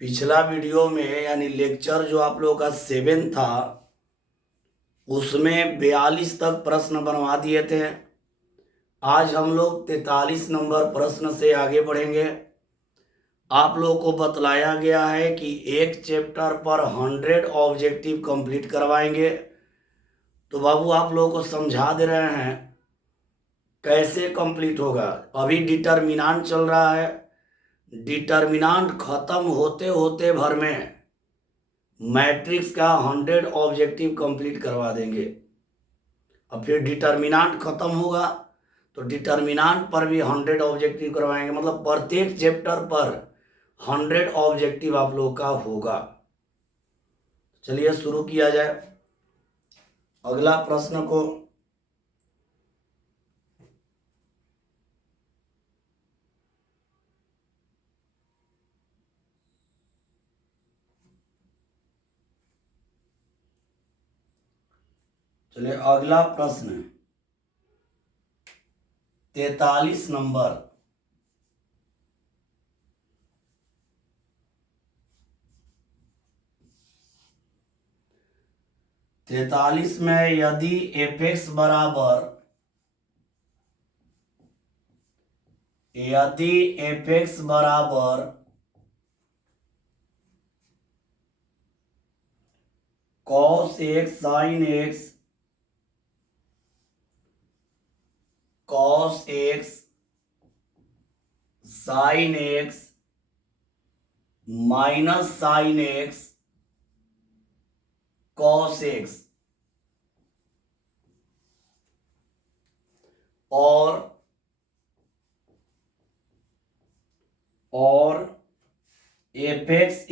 पिछला वीडियो में यानी लेक्चर जो आप लोगों का 7 था उसमें 42 तक प्रश्न बनवा दिए थे। आज हम लोग 43 नंबर प्रश्न से आगे बढ़ेंगे। आप लोगों को बतलाया गया है कि एक चैप्टर पर 100 ऑब्जेक्टिव कंप्लीट करवाएंगे। तो बाबू आप लोगों को समझा दे रहे हैं कैसे कंप्लीट होगा। अभी डिटर्मिनेंट चल रहा है, डिटर्मिनेंट खत्म होते होते भर में मैट्रिक्स का 100 ऑब्जेक्टिव कंप्लीट करवा देंगे। अब फिर डिटर्मिनेंट खत्म होगा तो डिटर्मिनेंट पर भी 100 ऑब्जेक्टिव करवाएंगे, मतलब प्रत्येक चैप्टर पर 100 ऑब्जेक्टिव आप लोग का होगा। चलिए शुरू किया जाए अगला प्रश्न को। चलिए अगला प्रश्न 43 नंबर। तैतालीस में यदि एफ एक्स बराबर cos x sine x cos x sine x minus sine x cos x और f x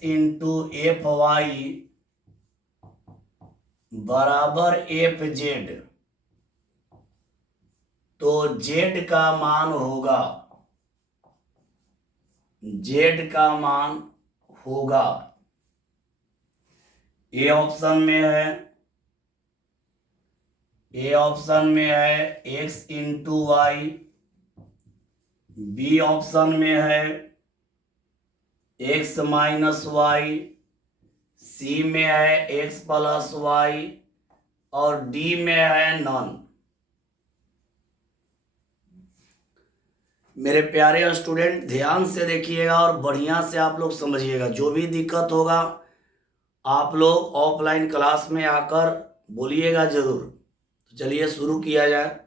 into f y बराबर एफ जेड, तो जेड का मान होगा ए ऑप्शन में है x into y, B option में है एक्स माइनस वाई, सी में है एक्स प्लस वाई और डी में है नॉन। मेरे प्यारे स्टूडेंट ध्यान से देखिएगा और बढ़िया से आप लोग समझिएगा। जो भी दिक्कत होगा आप लोग ऑफलाइन क्लास में आकर बोलिएगा जरूर। तो चलिए शुरू किया जाए।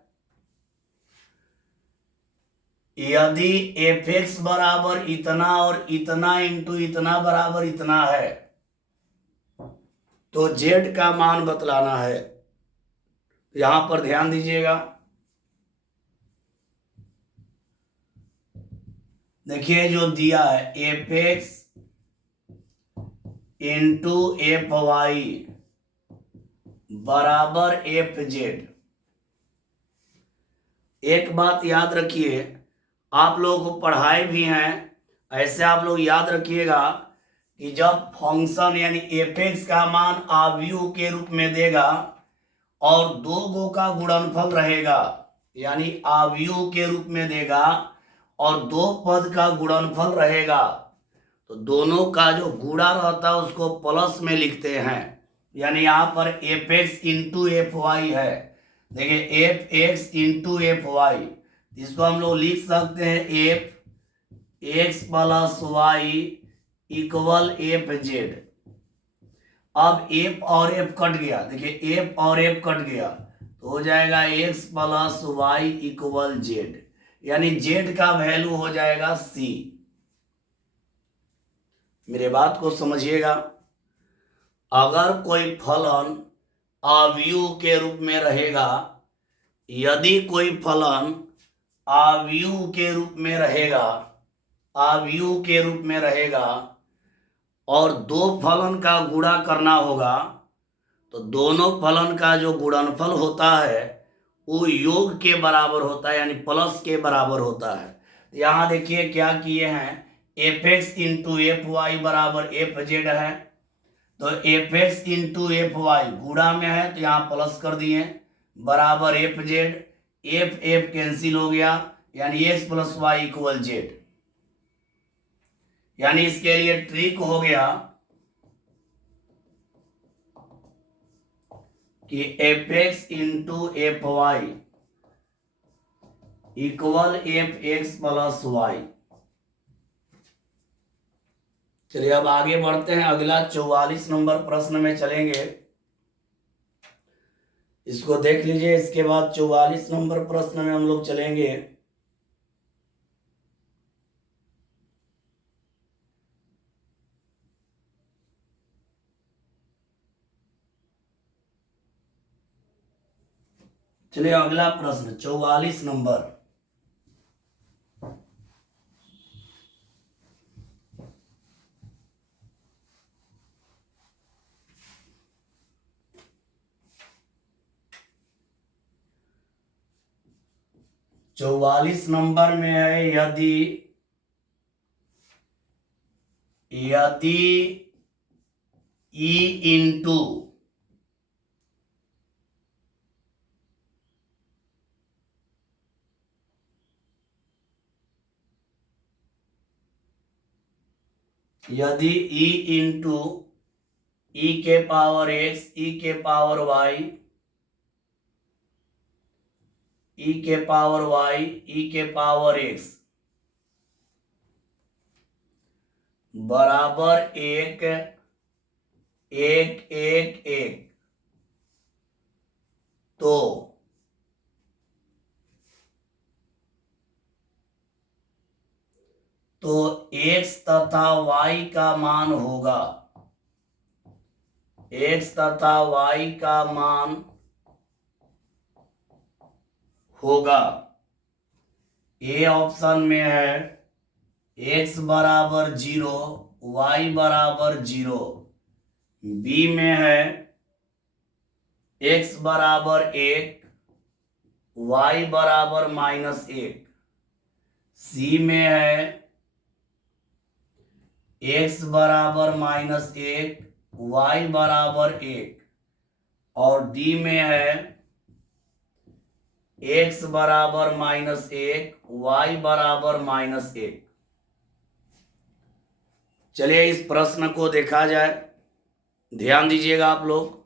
यदि एफ एक्स बराबर इतना और इतना इंटू इतना बराबर इतना है तो जेड का मान बतलाना है। यहां पर ध्यान दीजिएगा। देखिए जो दिया है f x into f y बराबर एफ जेड। एक बात याद रखिए, आप लोग को पढ़ाए भी हैं, ऐसे आप लोग याद रखिएगा कि जब फंक्शन यानी एफ एक्स का मान आव्यूह के रूप में देगा और दो गो का गुणनफल रहेगा, यानी आव्यूह के रूप में देगा और दो पद का गुणनफल रहेगा, तो दोनों का जो गुणा रहता है उसको प्लस में लिखते हैं। यानी यहां पर f x into f y है। देखिए f x into f y, इसको हम लोग लिख सकते हैं f x plus y equal f z. अब एफ और एफ कट गया, देखिए एफ और एफ कट गया तो हो जाएगा x plus y equal z, यानी जेड का वैल्यू हो जाएगा सी। मेरे बात को समझिएगा। अगर कोई फलन अवयव के रूप में रहेगा, यदि कोई फलन अवयव के रूप में रहेगा और दो फलन का गुणा करना होगा, तो दोनों फलन का जो गुणनफल होता है वो योग के बराबर होता है, यानी प्लस के बराबर होता है। यहां देखिए क्या किए हैं, f x into f y बराबर एफ जेड है, तो f x into f y गुणा में है तो यहाँ प्लस कर दिए बराबर f z. F f cancel हो गया, यानी x plus y equal z. यानी इसके लिए ट्रिक हो गया कि f x into f y equal f x plus y. चलिए अब आगे बढ़ते हैं, अगला 44 नंबर प्रश्न में चलेंगे। इसको देख लीजिए, इसके बाद 44 नंबर प्रश्न में हम लोग चलेंगे। चलिए अगला प्रश्न 44 नंबर। चौवालीस नंबर में है, यदि ई इंटू यदि ई इंटू ई के पावर एक्स ई के पावर वाई ई के पावर वाई ई के पावर एक्स बराबर एक एक एक एक, तो x तथा y का मान होगा, x तथा y का मान होगा। ए ऑप्शन में है x बराबर 0 y बराबर 0, बी में है x बराबर 1 y बराबर -1, सी में है x बराबर -1 y बराबर 1, और डी में है x बराबर -1 y बराबर -1। चलिए इस प्रश्न को देखा जाए, ध्यान दीजिएगा आप लोग।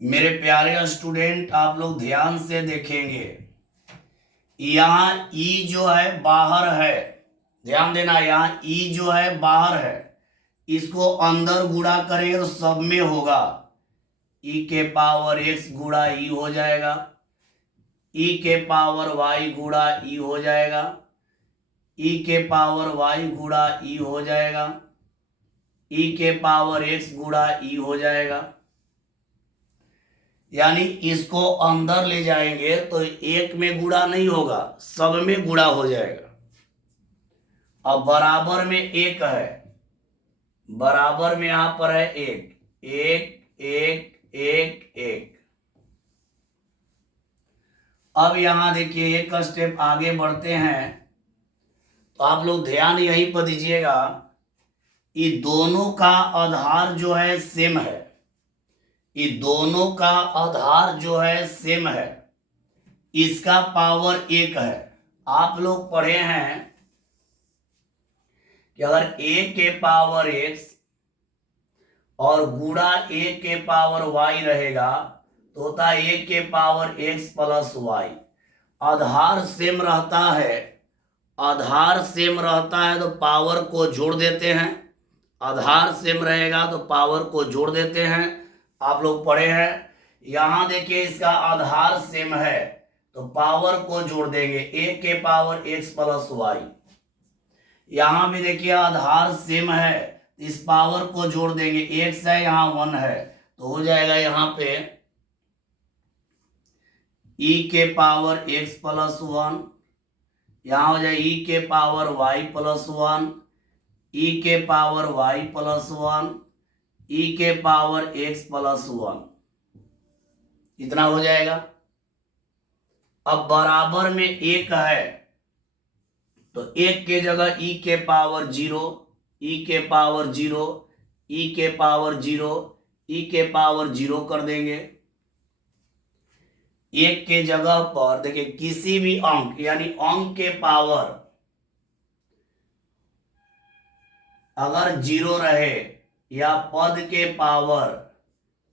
मेरे प्यारे स्टूडेंट, आप लोग ध्यान से देखेंगे, यहाँ ई जो है बाहर है, ध्यान देना, यहाँ ई जो है बाहर है, इसको अंदर गुणा करेंगे तो सब में होगा। ई के पावर x गुणा ई हो जाएगा, ई के पावर y गुणा ई हो जाएगा, ई के पावर y गुणा ई हो जाएगा, ई के पावर x गुणा ई हो जाएगा। यानी इसको अंदर ले जाएंगे तो एक में गुणा नहीं होगा, सब में गुणा हो जाएगा। अब बराबर में एक है, बराबर में यहां पर है एक एक एक एक एक। अब यहां देखिए एक स्टेप आगे बढ़ते हैं, तो आप लोग ध्यान यहीं पर दीजिएगा, ये दोनों का आधार जो है सेम है, ये दोनों का आधार जो है सेम है, इसका पावर एक है। आप लोग पढ़े हैं कि अगर a के पावर x और गुणा a के पावर y रहेगा तो होता है a के पावर x प्लस y। आधार सेम रहता है, आधार सेम रहता है तो पावर को जोड़ देते हैं, आधार सेम रहेगा तो पावर को जोड़ देते हैं। आप लोग पढ़े हैं, यहां देखिए इसका आधार सेम है तो पावर को जोड़ देंगे, a के पावर x प्लस y। यहां भी देखिए आधार सेम है, इस पावर को जोड़ देंगे, x है यहाँ 1 है, तो हो जाएगा यहाँ पे e के पावर x प्लस 1, यहाँ हो जाए e के पावर y प्लस 1, e के पावर y प्लस 1, e के पावर x प्लस 1, इतना हो जाएगा। अब बराबर में एक है तो एक के जगह e के पावर 0, e के पावर 0, e के पावर 0, e के पावर 0 कर देंगे। एक के जगह पर देखिए किसी भी अंक यानी अंक के पावर अगर 0 रहे या पद के पावर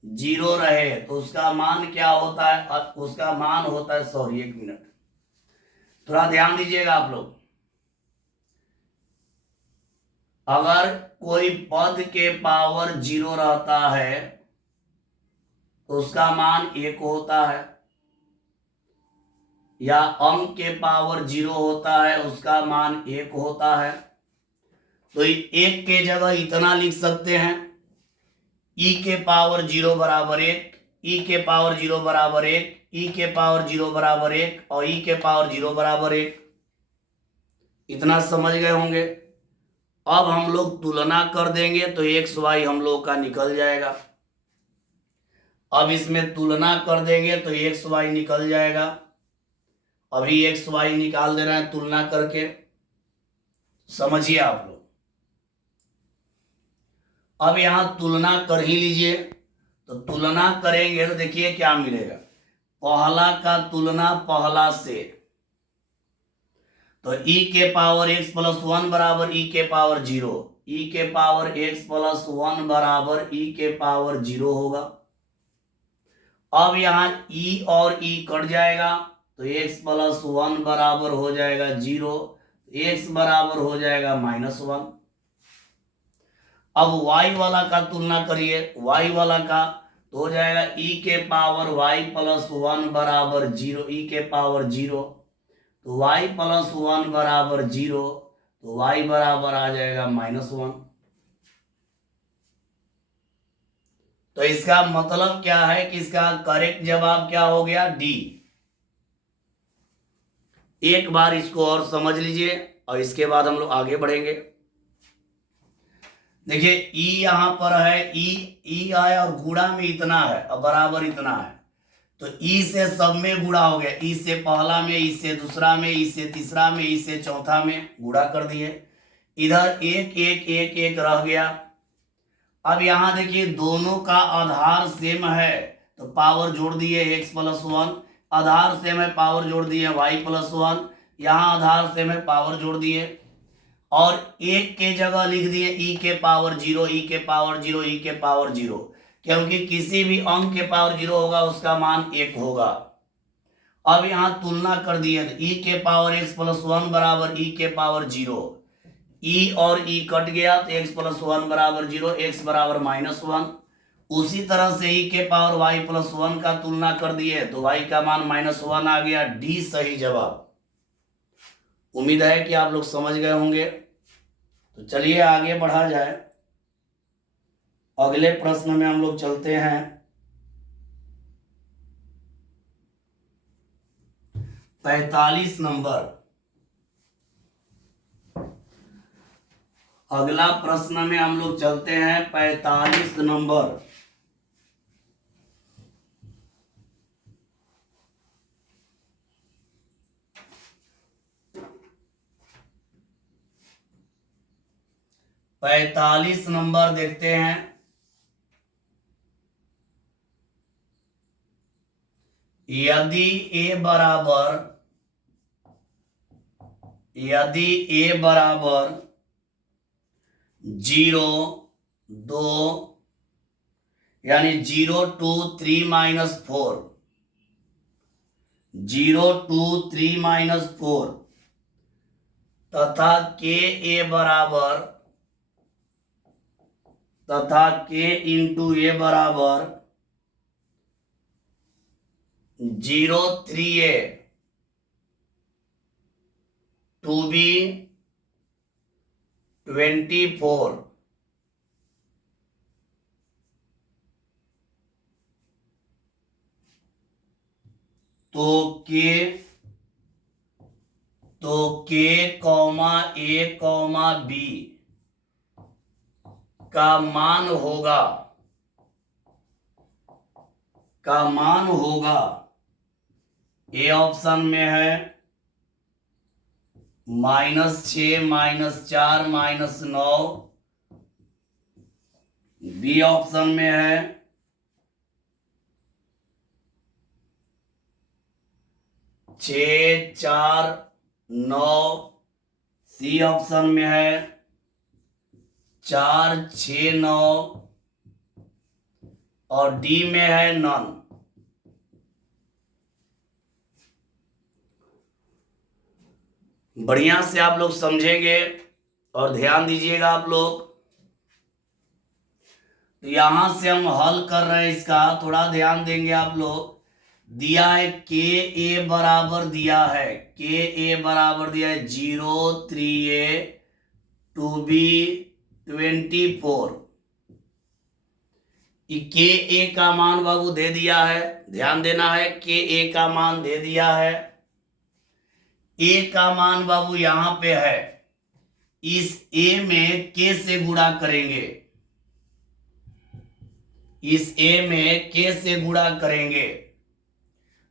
0 रहे तो उसका मान क्या होता है? उसका मान होता है, सॉरी एक मिनट, थोड़ा ध्यान दीजिएगा आप लोग। अगर कोई पद के पावर 0 रहता है तो उसका मान 1 होता है, या अंक के पावर 0 होता है उसका मान 1 होता है। तो 1 के जगह इतना लिख सकते हैं, ई के पावर 0 बराबर 1, ई के पावर 0 बराबर 1, ई के पावर 0 बराबर 1 और ई के पावर 0 बराबर 1। इतना समझ गए होंगे। अब हम लोग तुलना कर देंगे तो एक्स वाई हम लोग का निकल जाएगा। अब इसमें तुलना कर देंगे तो एक्स वाई निकल जाएगा। अभी एक्स वाई निकाल दे रहे हैं तुलना करके, समझिए आप लोग। अब यहां तुलना कर ही लीजिए, तो तुलना करेंगे तो देखिए क्या मिलेगा। पहला का तुलना पहला से, तो e के पावर x प्लस 1 बराबर e के पावर 0, e के पावर x प्लस 1 बराबर e के पावर 0 होगा। अब यहाँ e और e कट जाएगा तो x प्लस 1 बराबर हो जाएगा 0, x बराबर हो जाएगा -1। अब y वाला का तुलना करिए, y वाला का तो हो जाएगा e के पावर y प्लस 1 बराबर 0, e के पावर 0, तो y प्लस 1 बराबर 0, तो y बराबर आ जाएगा -1। तो इसका मतलब क्या है कि इसका करेक्ट जवाब क्या हो गया? डी। एक बार इसको और समझ लीजिए और इसके बाद हम लोग आगे बढ़ेंगे। देखिए ई यहां पर है, ई आया और गुणा में इतना है और बराबर इतना है, तो ई से सब में गुणा हो गया। ई से पहला में, ई से दूसरा में, ई से तीसरा में, ई से चौथा में गुणा कर दिए। इधर एक एक एक एक रह गया। अब यहां देखिए दोनों का आधार सेम है तो पावर जोड़ दिए x प्लस 1, आधार सेम है पावर जोड़ दिए y प्लस 1, यहाँ आधार सेम है पावर जोड़ दिए और एक के जगह लिख दिए e के पावर 0, e के पावर 0, e के पावर 0, क्योंकि किसी भी अंक के पावर 0 होगा उसका मान 1 होगा। अब यहाँ तुलना कर दिए, e के पावर x प्लस 1 बराबर e के पावर 0, ई और ई कट गया तो x प्लस 1 बराबर 0, x बराबर -1। उसी तरह से ई के पावर y प्लस 1 का तुलना कर दिए तो y का मान -1 आ गया। डी सही जवाब। उम्मीद है कि आप लोग समझ गए होंगे। तो चलिए आगे बढ़ा जाए, अगले प्रश्न में हम लोग चलते हैं। 45 नंबर। अगला प्रश्न में हम लोग चलते हैं 45 नंबर। पैतालीस नंबर देखते हैं। यदि a बराबर 0, 2 यानी 0 2 3 -4, 0 2 3 -4 तथा k इंटू a बराबर 0 3a टू बी 24, तो k comma a comma b का मान होगा ए ऑप्शन में है -6 -4 -9, बी ऑप्शन में है 6 4 9, सी ऑप्शन में है 4 6 9 और डी में है नन। बढ़िया से आप लोग समझेंगे और ध्यान दीजिएगा आप लोग। तो यहां से हम हल कर रहे हैं, इसका थोड़ा ध्यान देंगे आप लोग। दिया है के ए बराबर दिया है, के ए बराबर दिया है 0 3a 2b 24। के ए का मान बाबू दे दिया है, ध्यान देना है, के ए का मान दे दिया है। ए का मान बाबू यहां पे है, इस ए में के से गुणा करेंगे, इस ए में के से गुणा करेंगे।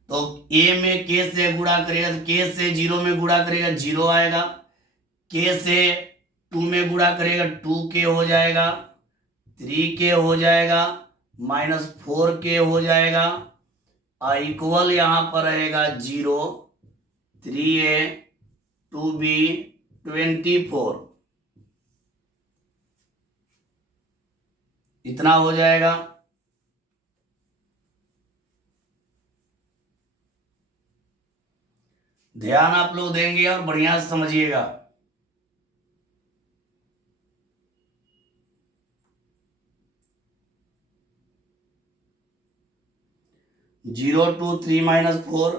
तो ए में के से गुणा करेगा तो के से 0 में गुणा करेगा 0 आएगा, के से 2 में गुणा करेगा 2k हो जाएगा, 3k हो जाएगा, -4k हो जाएगा, इक्वल यहां पर रहेगा 0 3a 2b 24। इतना हो जाएगा। ध्यान आप लोग देंगे और बढ़िया से समझिएगा। जीरो 2 3 -4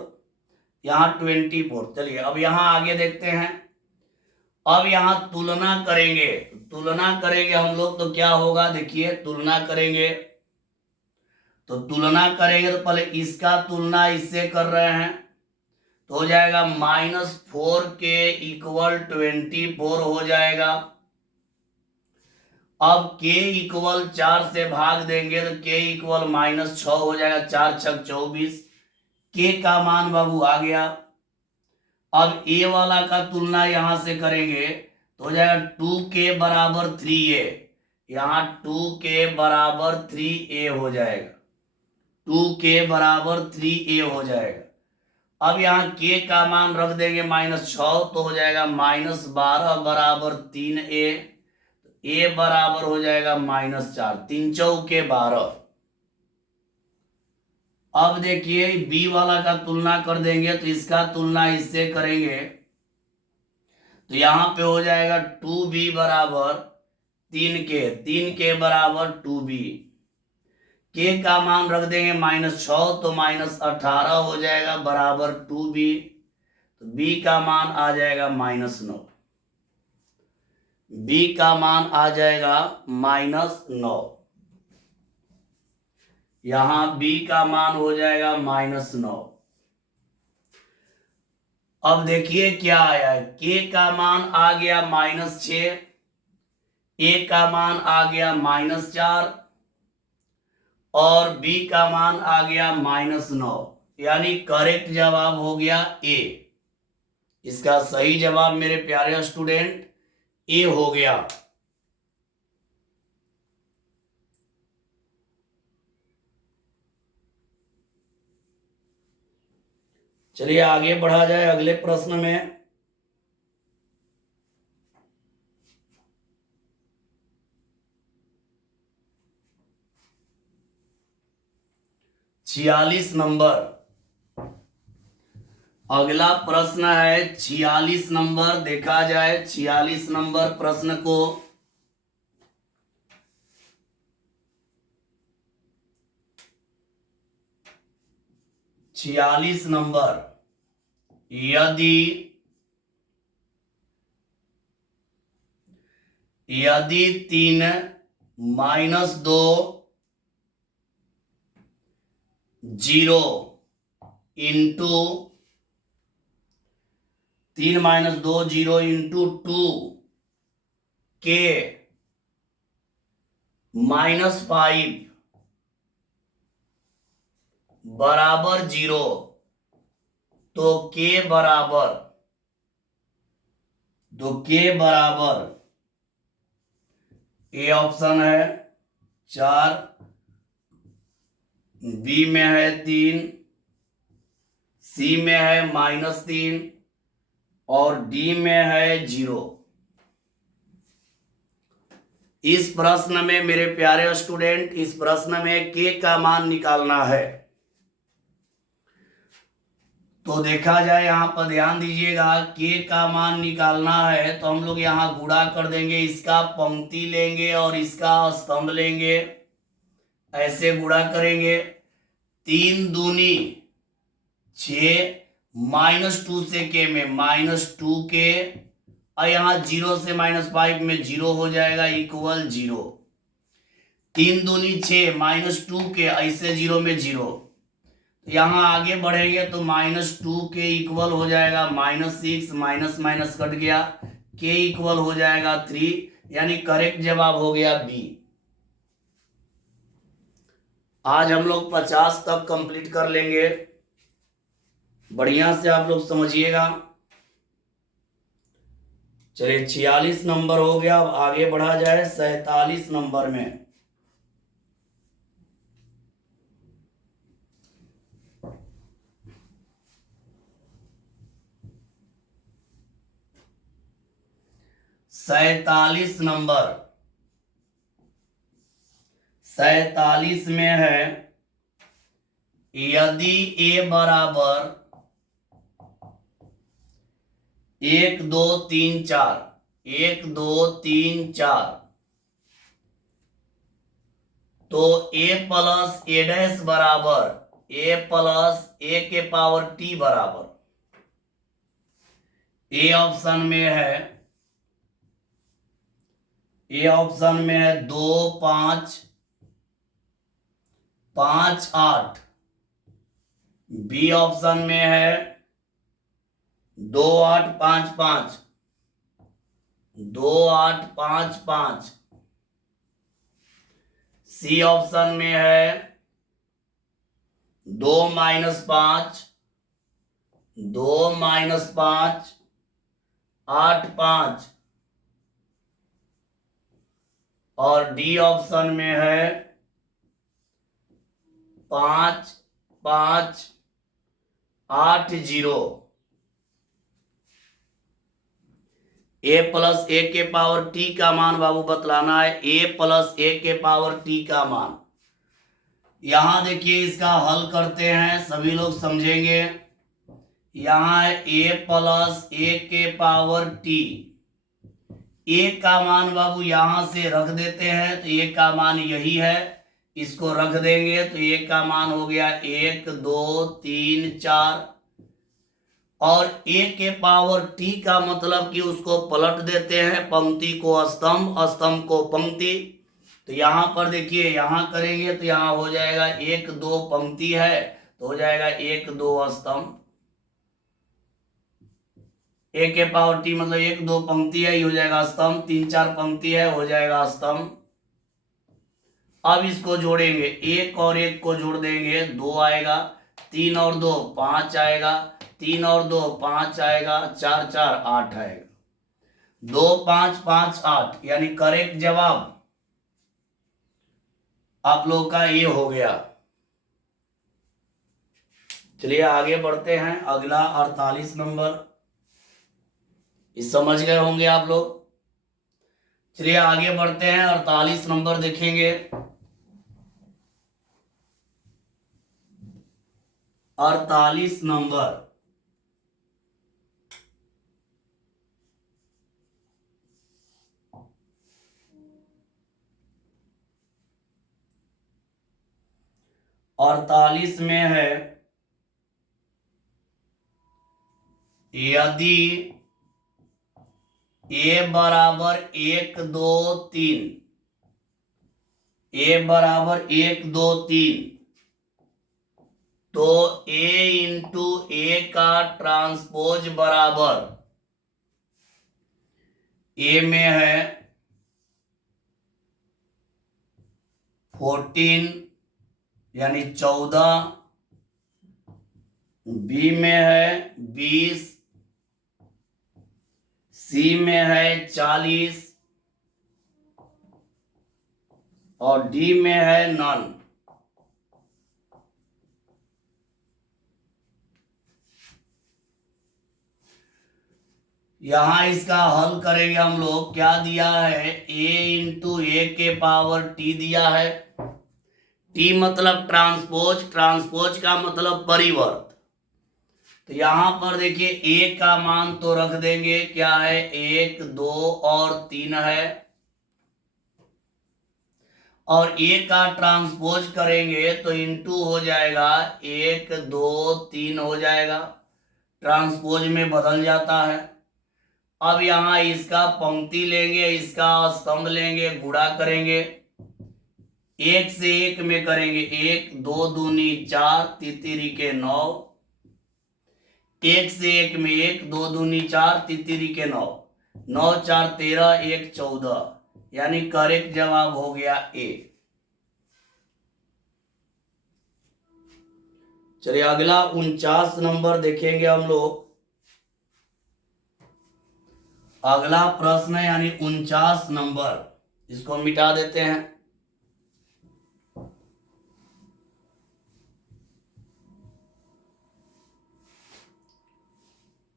यहां 24। चलिए अब यहां आगे देखते हैं। अब यहां तुलना करेंगे, तुलना करेंगे हम लोग तो क्या होगा, देखिए तुलना करेंगे तो पहले इसका तुलना इससे कर रहे हैं तो हो जाएगा -4k इक्वल 24 हो जाएगा। अब k इक्वल 4 से भाग देंगे तो k इक्वल -6 हो जाएगा, 4 6 24, k का मान बाबू आ गया। अब a वाला का तुलना यहां से करेंगे तो हो जाएगा 2k बराबर 3a, यहां 2k बराबर 3a हो जाएगा, 2k बराबर 3a हो जाएगा। अब यहाँ k का मान रख देंगे -6 तो हो जाएगा -12 बराबर 3a, a बराबर हो जाएगा -4, 3 चौके 12। अब देखिए b वाला का तुलना कर देंगे तो इसका तुलना इससे करेंगे तो यहां पे हो जाएगा 2b बराबर 3k, 3k बराबर 2b, k का मान रख देंगे -6 तो -18 हो जाएगा बराबर 2b, तो b का मान आ जाएगा -9, b का मान आ जाएगा -9, यहां b का मान हो जाएगा -9। अब देखिए क्या आया है, k का मान आ गया -6, a का मान आ गया -4 और b का मान आ गया -9, यानी करेक्ट जवाब हो गया ए। इसका सही जवाब मेरे प्यारे स्टूडेंट ए हो गया। चलिए आगे बढ़ा जाए अगले प्रश्न में। छियालीस नंबर, अगला प्रश्न है 46 नंबर। देखा जाए 46 नंबर प्रश्न को। छियालीस नंबर, यदि 3 -2 0 इंटू 3 -2 0 इंटू 2 के -5 बराबर 0 तो के बराबर ए ऑप्शन है 4, बी में है 3, सी में है -3 और डी में है 0। इस प्रश्न में मेरे प्यारे स्टूडेंट, इस प्रश्न में के का मान निकालना है। तो देखा जाए यहां पर ध्यान दीजिएगा, के का मान निकालना है तो हम लोग यहां गुणा कर देंगे, इसका पंक्ति लेंगे और इसका स्तंभ लेंगे, ऐसे गुणा करेंगे। 3 दूनी 6, -2 से के में -2 के, और यहाँ 0 से -5 में 0 हो जाएगा इक्वल 0। 3 दूनी 6 -2 के, ऐसे 0 में 0। यहाँ आगे बढ़ेंगे तो -2 के इक्वल हो जाएगा -6, माइनस माइनस कट गया, के इक्वल हो जाएगा 3, यानी करेक्ट जवाब हो गया बी। आज हम लोग 50 तक कंप्लीट कर लेंगे, बढ़िया से आप लोग समझिएगा। चलिए 46 नंबर हो गया, अब आगे बढ़ा जाए 47 नंबर में। सैतालीस नंबर, 47 में है, यदि ए बराबर 1 2 3 4, 1 2 3 4, तो a प्लस ए डैश बराबर a प्लस ए के पावर t बराबर, ए ऑप्शन में है, ए ऑप्शन में है 2 5 5 8, बी ऑप्शन में है 2 8 5 5, 2 8 5 5, सी ऑप्शन में है 2 -5, 2 -5 8 5, और डी ऑप्शन में है 5 5 8 0। ए प्लस ए के पावर टी का मान बाबू बतलाना है, ए प्लस ए के पावर टी का मान। यहां देखिए इसका हल करते हैं, सभी लोग समझेंगे। यहां है ए प्लस ए के पावर टी, ए का मान बाबू यहां से रख देते हैं तो ए का मान यही है, इसको रख देंगे तो ए का मान हो गया 1 2 3 4, और ए के पावर टी का मतलब कि उसको पलट देते हैं, पंक्ति को स्तंभ, स्तंभ को पंक्ति। तो यहां पर देखिए, यहां करेंगे तो यहां हो जाएगा 1 2 पंक्ति है तो हो जाएगा 1 2 स्तंभ। ए के पावर टी मतलब 1 2 पंक्ति है, ये हो जाएगा स्तंभ, 3 4 पंक्ति है हो जाएगा स्तंभ। अब इसको जोड़ेंगे, 1 और 1 को जोड़ देंगे 2 आएगा, 3 और 2 5 आएगा, 3 और 2 5 आएगा, 4 4 8 आएगा, 2 5 5 8, यानी करेक्ट जवाब आप लोग का ये हो गया। चलिए आगे बढ़ते हैं, अगला 48 नंबर, इस समझ गए होंगे आप लोग। चलिए आगे बढ़ते हैं, 48 नंबर देखेंगे। 48 नंबर, अड़तालीस में है, यदि ए बराबर 1 2 3, ए बराबर 1 2 3, तो ए इंटू ए का ट्रांसपोज बराबर, ए में है 14 यानी 14, बी में है 20, सी में है 40, और डी में है नन। यहां इसका हल करेंगे हम लोग। क्या दिया है, a इंटू ए के पावर t दिया है। t मतलब ट्रांसपोज, ट्रांसपोज का मतलब परिवर्त। तो यहां पर देखिए a का मान तो रख देंगे, क्या है 1 2 और 3 है, और a का ट्रांसपोज करेंगे तो इंटू हो जाएगा, 1 2 3 हो जाएगा, ट्रांसपोज में बदल जाता है। अब यहां इसका पंक्ति लेंगे, इसका स्तंभ लेंगे, गुणा करेंगे, 1 से 1 में करेंगे 1 2 दूनी 4 तितिरी के 9, 1 से 1 में 1 2 दूनी 4 तितिरी के 9, 9 4 13 1 14, यानी करेक्ट जवाब हो गया ए। चलिए अगला 49 नंबर देखेंगे हम लोग। अगला प्रश्न है यानी 49 नंबर, इसको मिटा देते हैं।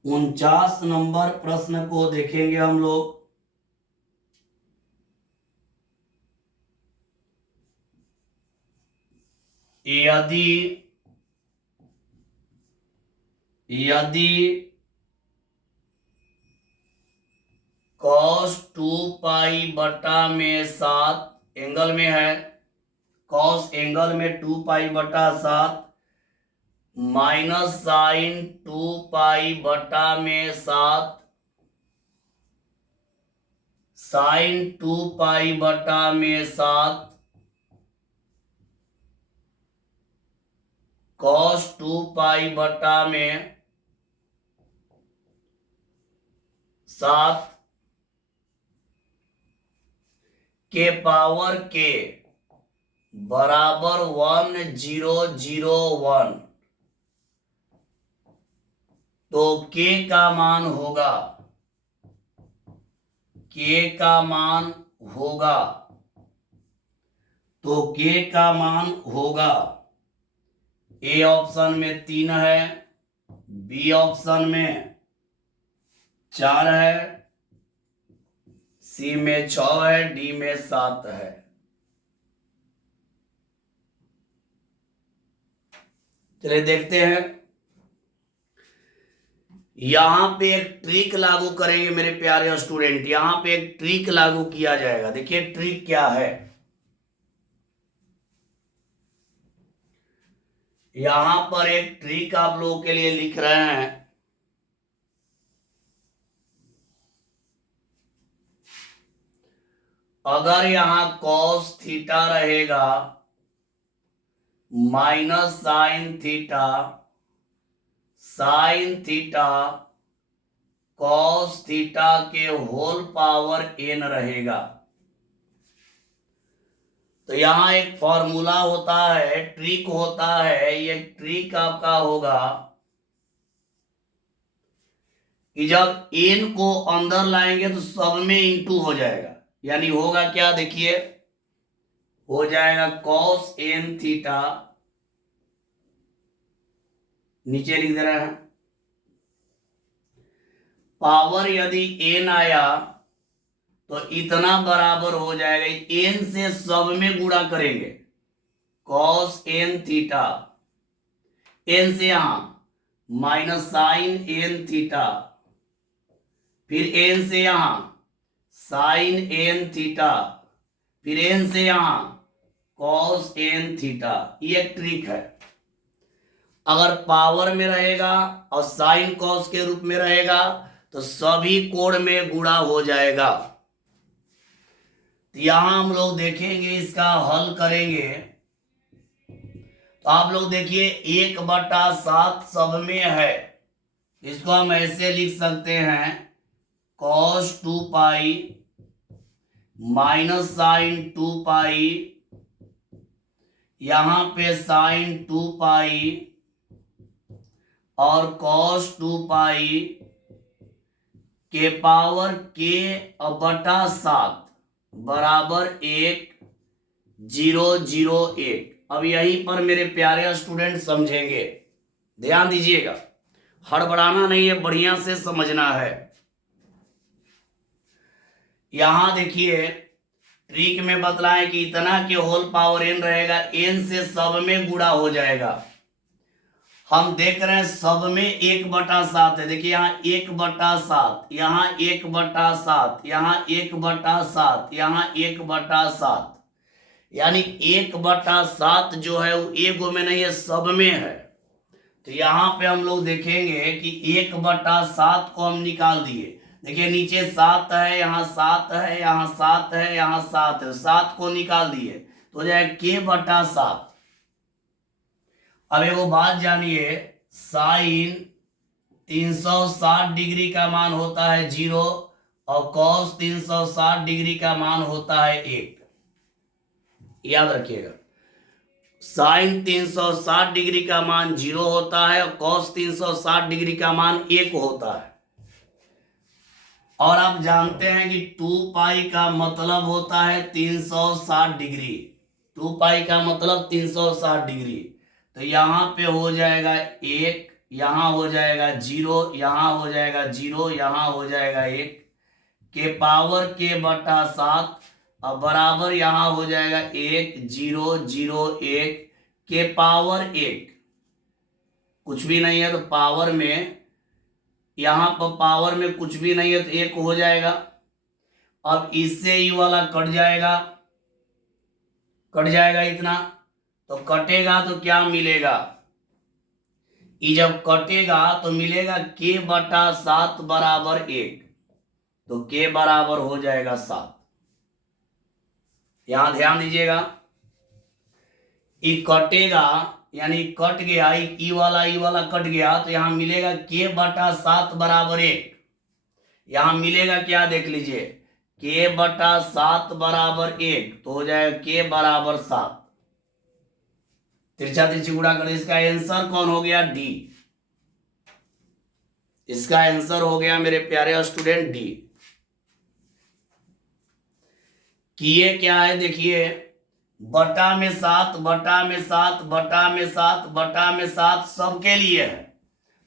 49 नंबर प्रश्न को देखेंगे हम लोग। यदि यदि cos 2 पाई बटा में 7 एंगल में है, cos एंगल में 2 पाई बटा 7 माइनस साइन 2 पाई बटा में 7 साइन 2 पाई बटा में 7 cos 2 पाई बटा में 7 के पावर के बराबर 1001, तो k का मान होगा, k का मान होगा, तो k का मान होगा, ए ऑप्शन में 3 है, बी ऑप्शन में 4 है, सी में 6 है, डी में 7 है। चलिए देखते हैं। यहां पे एक ट्रिक लागू करेंगे मेरे प्यारे स्टूडेंट, यहां पे एक ट्रिक लागू किया जाएगा। देखिए ट्रिक क्या है, यहां पर एक ट्रिक आप लोगों के लिए लिख रहे हैं। अगर यहां cos थीटा रहेगा minus sine theta, sine theta cos theta के होल पावर n रहेगा। तो यहां एक फॉर्मूला होता है, ट्रिक होता है, ये ट्रिक आपका होगा कि जब n को अंदर लाएंगे तो सब में इंटू हो जाएगा, यानी होगा क्या, देखिए हो जाएगा cos n थीटा, नीचे लिख दे रहे हैं, पावर यदि n आया तो इतना बराबर हो जाएगा, n से सब में गुणा करेंगे, cos n थीटा, n से यहां माइनस साइन n थीटा, फिर n से यहां साइन n थीटा, फिर n से यहां cos n थीटा। ये ट्रिक है। अगर पावर में रहेगा और साइन कॉस के रूप में रहेगा तो सभी कोण में गुणा हो जाएगा। तो यहां हम लोग देखेंगे, इसका हल करेंगे तो आप लोग देखिए 1/7 सब में है, इसको हम ऐसे लिख सकते हैं cos 2 पाई माइनस साइन 2 पाई, यहां पे साइन 2 पाई और cos 2 पाई के पावर k बटा 7 बराबर 1001। अब यहीं पर मेरे प्यारे स्टूडेंट समझेंगे, ध्यान दीजिएगा, हड़बड़ाना नहीं है, बढ़िया से समझना है। यहां देखिए ट्रिक में बतलाए कि इतना के होल पावर n रहेगा, n से सब में गुणा हो जाएगा। हम देख रहे हैं सब में 1/7 है। देखिए यहाँ 1/7, यहाँ 1/7, यहाँ 1/7, यहाँ 1/7, यानी 1/7 जो है वो एगो में नहीं है, सब में है। तो यहाँ पे हम लोग देखेंगे कि 1/7 को हम निकाल दिए। देखिए नीचे 7 है, यहाँ 7 है, यहाँ 7 है, यहाँ 7 है, 7 को निकाल दिए तो हो जाएगा k/7। अब एगो बात जानिए, साइन 360 डिग्री का मान होता है 0 और कॉस 360 डिग्री का मान होता है 1। याद रखिएगा, साइन 360 डिग्री का मान 0 होता है और कॉस 360 डिग्री का मान 1 होता है। और आप जानते हैं कि 2 पाई का मतलब होता है 360 डिग्री। 2 पाई का मतलब 360 डिग्री। तो यहाँ पे हो जाएगा 1, यहाँ हो जाएगा 0, यहाँ हो जाएगा 0, यहाँ हो जाएगा 1 के पावर k/7 अब बराबर यहाँ हो जाएगा 1 0 0 1 के पावर 1। कुछ भी नहीं है तो पावर में, यहाँ पर पावर में कुछ भी नहीं है तो 1 हो जाएगा। अब इससे ये वाला कट जाएगा, कट जाएगा इतना, तो कटेगा तो क्या मिलेगा, ये जब कटेगा तो मिलेगा k/7 बराबर 1, तो k बराबर हो जाएगा 7। यहां ध्यान दीजिएगा, ये कटेगा यानी कट गया, ई वाला कट गया तो यहां मिलेगा k/7 बराबर 1। यहां मिलेगा क्या देख लीजिए, k/7 बराबर 1 तो हो जाएगा k बराबर 7। तिरछा तिरछी गुणा कर, इसका आंसर कौन हो गया, डी। इसका आंसर हो गया मेरे प्यारे स्टूडेंट डी। किए क्या है देखिए, बटा में 7, बटा में 7, बटा में 7, बटा में 7 सबके लिए है,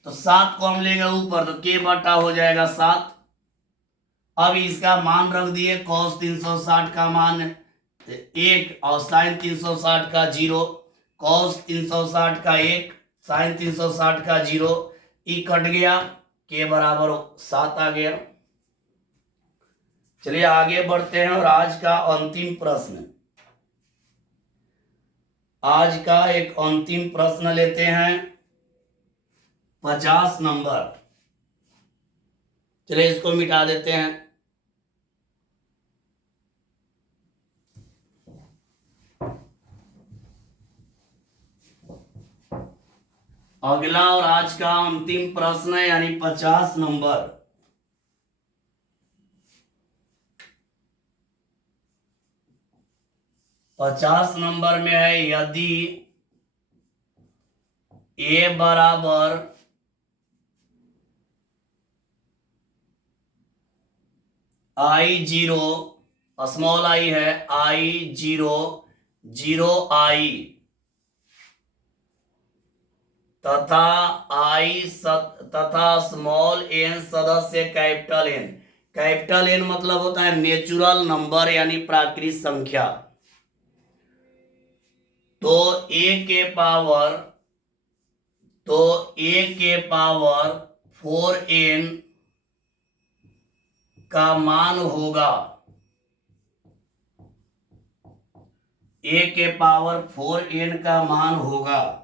तो 7 को हम लेंगे ऊपर तो k बटा हो जाएगा 7। अब इसका मान रख दिए, cos 360 का मान 1 और sin 360 का 0, cos 360 का 1, sin 360 का 0, ई कट गया, k बराबर 7 आ गया। चलिए आगे बढ़ते हैं और आज का अंतिम प्रश्न, आज का एक अंतिम प्रश्न लेते हैं 50 नंबर। चलिए इसको मिटा देते हैं। अगला और आज का अंतिम प्रश्न है यानी 50 नंबर। पचास नंबर में है, यदि a बराबर I0, स्मॉल आई है, I0 0I तथा स्मॉल n सदस्य कैपिटल N। कैपिटल N मतलब होता है नेचुरल नंबर यानी प्राकृतिक संख्या। तो a के पावर 4n का मान होगा, a के पावर 4n का मान होगा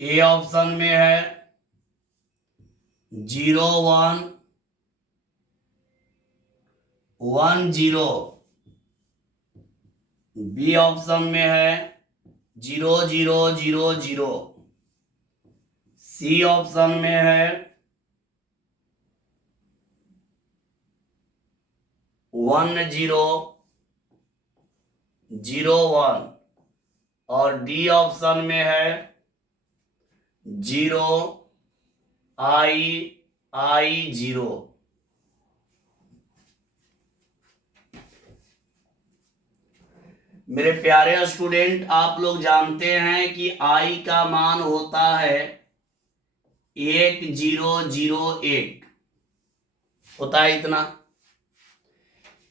ए ऑप्शन में है 0 1 1 0, बी ऑप्शन में है 0 0 0 0, सी ऑप्शन में है 1 0 0 1 और डी ऑप्शन में है 0 I 0। मेरे प्यारे स्टूडेंट, आप लोग जानते हैं कि I का मान होता है 1001 होता है इतना।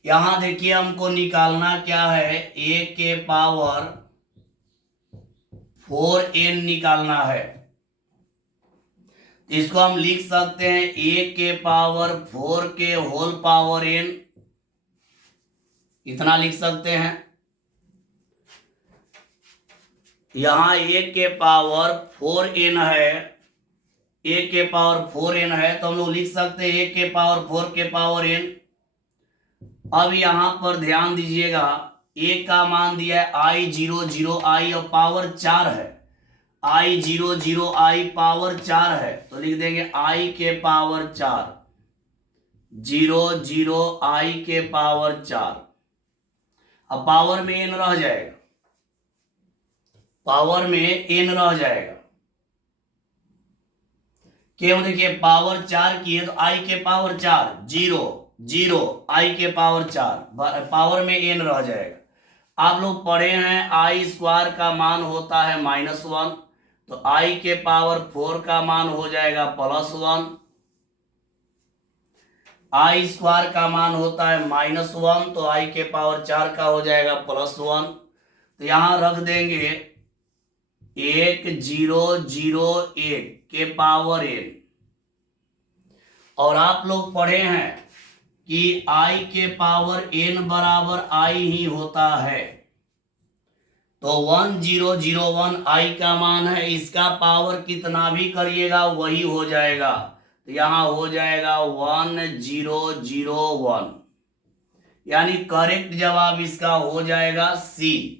यहां देखिए हमको निकालना क्या है, a के पावर 4n निकालना है। इसको हम लिख सकते हैं a के पावर 4 के होल पावर n, इतना लिख सकते हैं। यहां a के पावर 4n है, a के पावर 4n है, तो हम लोग लिख सकते हैं a के पावर 4 के पावर n। अब यहां पर ध्यान दीजिएगा, a का मान दिया है I00 I और पावर 4 है, I00 I पावर 4 है, तो लिख देंगे I के पावर 4, 00 I के पावर 4। अब पावर में n रह जाएगा, पावर में n रह जाएगा। क्यों, देखिए पावर 4 की है तो I के पावर 4, 0 I के पावर 4, पावर में n रह जाएगा। आप लोग पढ़े हैं I स्क्वायर का मान होता है -1, तो I के पावर 4 का मान हो जाएगा +1। I स्क्वायर का मान होता है -1, तो I के पावर 4 का हो जाएगा +1। तो यहां रख देंगे 1001 के पावर n। और आप लोग पढ़े हैं कि I के पावर n बराबर I ही होता है, तो 1001 I का मान है, इसका पावर कितना भी करिएगा वही हो जाएगा, तो यहां हो जाएगा 1001, यानी करेक्ट जवाब इसका हो जाएगा C।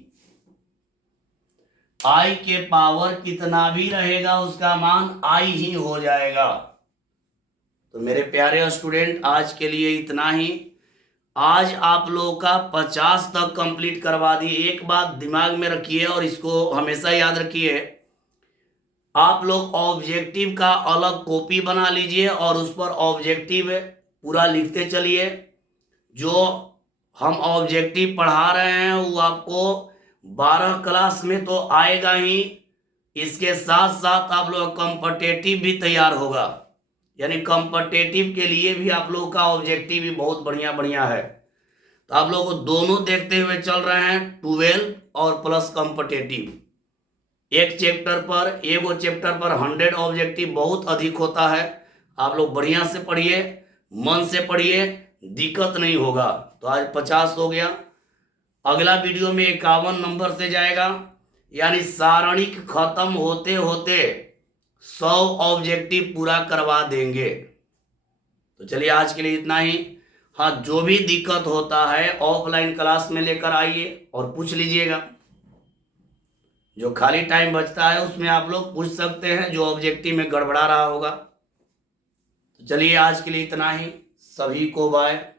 I के पावर कितना भी रहेगा उसका मान I ही हो जाएगा। तो मेरे प्यारे स्टूडेंट, आज के लिए इतना ही। आज आप लोगों का 50 तक कंप्लीट करवा दिए। एक बात दिमाग में रखिए और इसको हमेशा याद रखिए, आप लोग ऑब्जेक्टिव का अलग कॉपी बना लीजिए और उस पर ऑब्जेक्टिव पूरा लिखते चलिए। जो हम ऑब्जेक्टिव पढ़ा रहे हैं वो आपको 12 क्लास में तो आएगा ही, इसके साथ साथ आप लोग कॉम्पिटिटिव भी तैयार होगा, यानी कॉम्पिटिटिव के लिए भी आप लोगों का ऑब्जेक्टिव भी बहुत बढ़िया बढ़िया है। तो आप लोगों को दोनों देखते हुए चल रहे हैं, 12 और प्लस कॉम्पिटिटिव। एक चैप्टर पर 100 ऑब्जेक्टिव बहुत अधिक होता है। आप लोग बढ़िया से पढ़िए, मन से पढ़िए, दिक्कत नहीं होगा। तो आज 50 हो गया, अगला वीडियो में 51 नंबर से जाएगा, यानी सारणिक खत्म होते होते 100 ऑब्जेक्टिव पूरा करवा देंगे। तो चलिए आज के लिए इतना ही। हाँ, जो भी दिक्कत होता है ऑफलाइन क्लास में लेकर आइए और पूछ लीजिएगा। जो खाली टाइम बचता है उसमें आप लोग पूछ सकते हैं, जो ऑब्जेक्टिव में गड़बड़ा रहा होगा। तो चलिए आज के लिए इतना ही, सभी को बाय।